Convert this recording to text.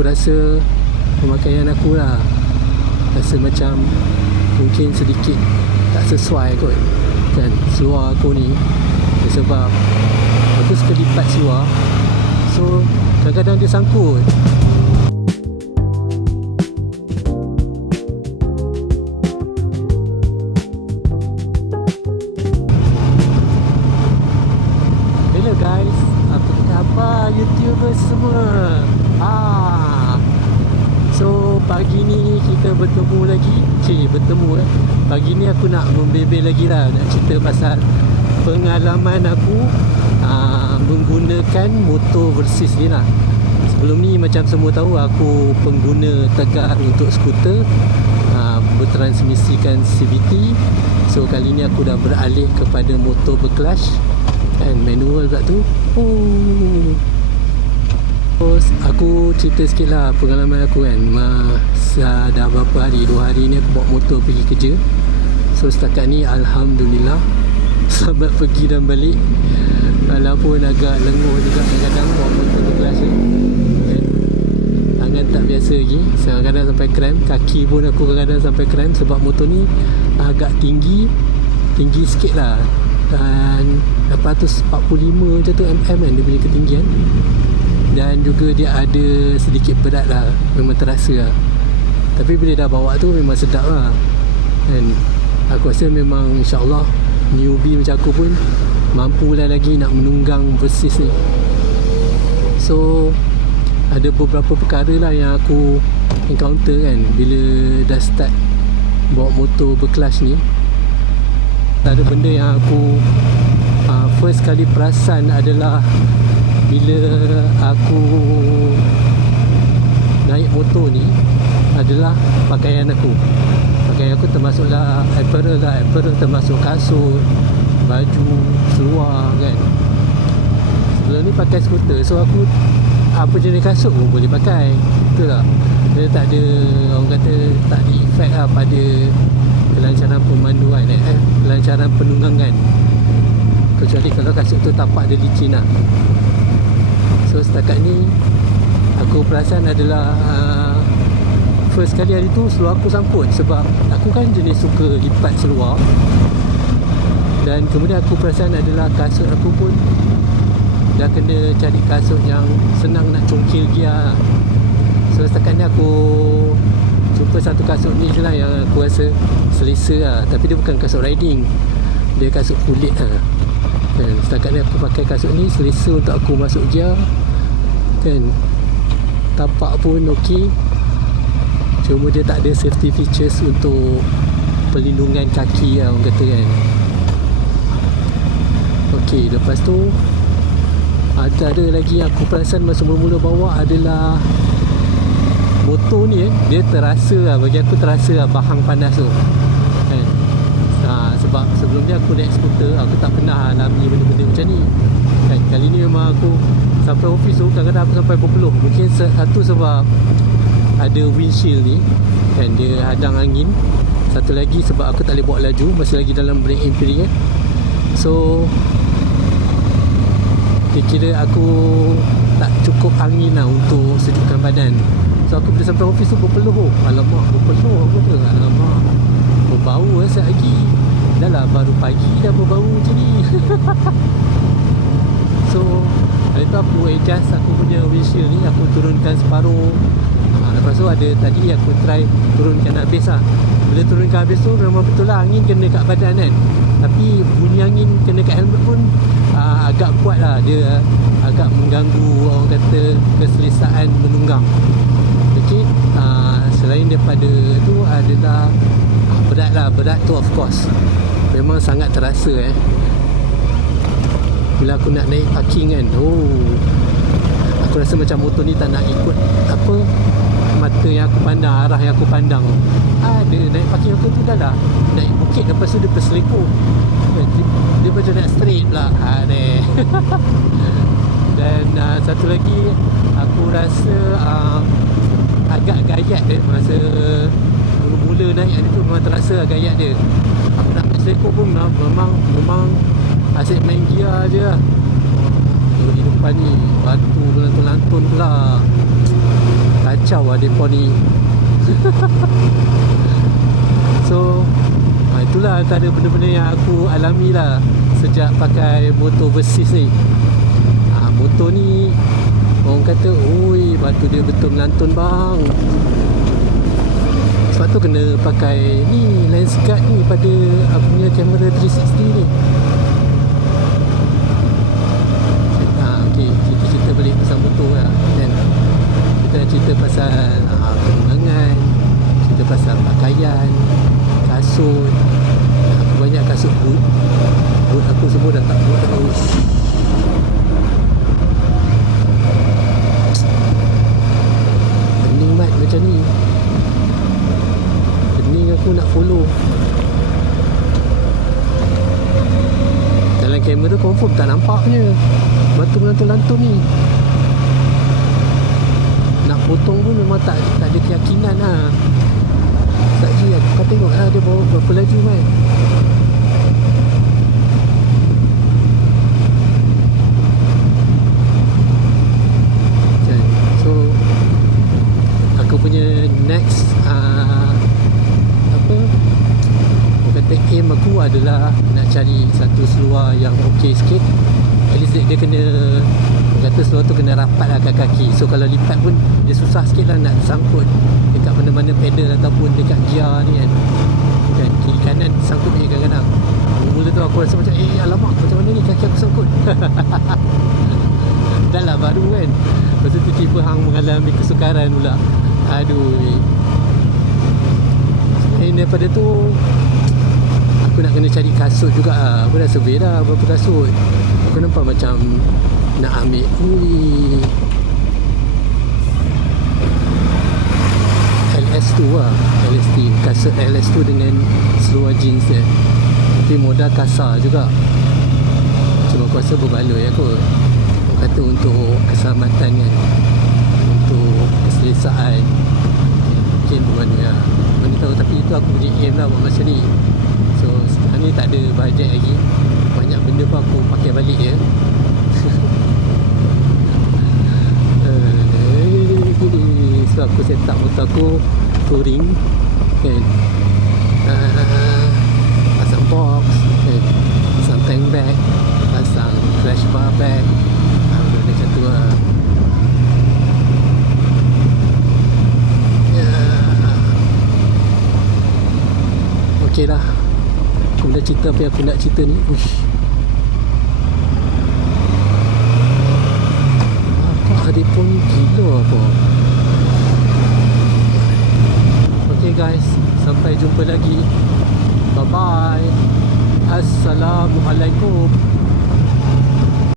aku rasa pemakaian aku lah rasa macam mungkin sedikit tak sesuai kot kan seluar aku ni. Sebab aku suka lipat seluar, so kadang-kadang dia sangkut. Hello guys, apa khabar YouTubers semua? So pagi ni kita bertemu lagi. Pagi ni aku nak membebel lagi lah, nak cerita pasal pengalaman aku menggunakan motor Versys ni lah. Sebelum ni macam semua tahu aku pengguna Tegar untuk skuter, bertransmisikan CVT. So kali ni aku dah beralih kepada motor berclush and manual pula tu. Aku cerita sikit lah pengalaman aku kan. Dah berapa hari, 2 hari ni aku bawa motor pergi kerja. So setakat ni Alhamdulillah selamat pergi dan balik. Walaupun agak lenguh juga kadang-kadang bawa motor berkelas ni kan? Tangan tak biasa lagi, kadang-kadang sampai cramp. Kaki pun aku kadang-kadang sampai cramp sebab motor ni agak tinggi sikit lah. Dan 845 macam tu mm kan dia punya ketinggian. Dan juga dia ada sedikit berat lah, memang terasa lah. Tapi bila dah bawa tu memang sedap lah. Dan aku rasa memang insyaAllah newbie macam aku pun mampulah lagi nak menunggang Versys ni. So ada beberapa perkara lah yang aku encounter kan bila dah start bawa motor berkelas ni. Ada benda yang aku first kali perasan adalah bila aku naik motor ni adalah pakaian aku. Pakaian aku termasuklah apparel termasuk kasut, baju, seluar kan. Sebelum ni pakai skuter, so aku apa jenis kasut pun boleh pakai, betul tak? Dia tak ada, orang kata tak ada efek lah pada kelancaran pemanduan, kelancaran penunggangan, kecuali kalau kasut tu tapak dia licin lah. So setakat ni aku perasan adalah first kali hari tu seluar aku sangkut. Sebab aku kan jenis suka lipat seluar. Dan kemudian aku perasan adalah kasut aku pun dah kena cari kasut yang senang nak congkil gear. So setakat ni aku jumpa satu kasut ni je lah yang aku rasa selesa lah. Tapi dia bukan kasut riding, dia kasut kulit lah. Dan setakat ni aku pakai kasut ni selesa untuk aku masuk gear kan. Tapak pun okey, cuma dia tak ada safety features untuk perlindungan kaki lah, orang kata kan. Okey, lepas tu ada lagi yang aku perasan masa mula-mula bawa adalah motor ni dia terasa lah, bagi aku terasa lah bahang panas tu kan. Sebab sebelum ni aku naik skuter, aku tak pernah alami benda-benda macam ni kan. Kali ni memang aku sampai office tu kadang-kadang aku sampai berpeluh. Mungkin satu sebab ada windshield ni kan, dia hadang angin. Satu lagi sebab aku tak boleh bawa laju, masih lagi dalam break-in period. So kira aku tak cukup angin lah untuk sejukkan badan. So aku bila sampai office tu berpeluh. Alamak, berpeluh aku tu. Alamak, berbau lah sekejap lagi. Dah lah baru pagi dah berbau macam ni. So hari tu aku adjust aku punya windshield ni, aku turunkan separuh. Lepas tu ada tadi aku try turunkan habis lah. Bila turunkan habis tu memang betul lah angin kena kat badan kan. Tapi bunyi angin kena kat helmet pun agak kuat lah. Dia agak mengganggu, orang kata, keselesaan menunggang. Okay, selain daripada tu adalah berat lah. Berat tu of course memang sangat terasa bila aku nak naik parking kan. Aku rasa macam motor ni tak nak ikut apa mata yang aku pandang, arah yang aku pandang. Ada naik parking aku tu dah lah naik bukit, lepas tu dia terselekor. Dia macam nak straight pula. Dan satu lagi aku rasa agak gayat masa mula-mula naik hari tu, memang terasa gayat dia. Aku nak selekor pun memang asyik main gear je lah. Di depan ni batu berlantun-lantun pula, kacau lah mereka ni. So itulah antara benda-benda yang aku alami lah sejak pakai motor Versys ni. Motor ni orang kata, oi, batu dia betul melantun bang. Sebab tu kena pakai ni lens guard ni pada aku punya kamera 360 ni. Okay, kita cerita balik pasal motor lah kan. Kita cerita pasal penerbangan, cerita pasal pakaian, kasut. Aku banyak kasut boot. Boot aku semua dah tak buat dah. Pening mat macam ni. Pening aku nak follow. Dalam kamera confirm tak nampaknya batu melantun-lantun ni. Nak potong pun memang tak ada keyakinan lah. Sekejap je kau tengok lah dia bawa berapa laju kan. So aku punya next kata aim aku adalah nak cari satu seluar yang okey sikit. At least dia kena, kata seluar tu kena rapat lah kat kaki. So kalau lipat pun dia susah sikit lah nak sangkut dekat mana-mana pedal ataupun dekat gear ni kan. Kiri kanan sangkut ni kadang-kadang. Mula tu aku rasa macam alamak macam mana ni kaki aku sangkut. Dah lah baru kan. Lepas tu tiba-tiba hang mengalami kesukaran pula. Aduh. Daripada tu aku nak kena cari kasut juga lah. Aku dah survey dah berapa kasut. Aku nampak macam nak ambil LS2 lah. LS2, kasut LS2 dengan seluar jeans dia. Tapi modal kasar juga. Cuma aku rasa berbaloi aku. Aku kata untuk keselamatan kan, untuk keselesaan, mungkin berbaloi lah. Mana tahu, tapi itu aku punya aim lah buat masa ni. So sekarang ni tak ada bajet lagi. Banyak benda pun aku pakai balik je. So aku set up motor aku touring kan. Pasang box kan, pasang tank bag, pasang crash bar bag, benda macam tu lah. Okey lah, aku dah cerita apa yang aku nak cerita ni. Apa adik pun gila apa. Okay guys, sampai jumpa lagi. Bye bye. Assalamualaikum.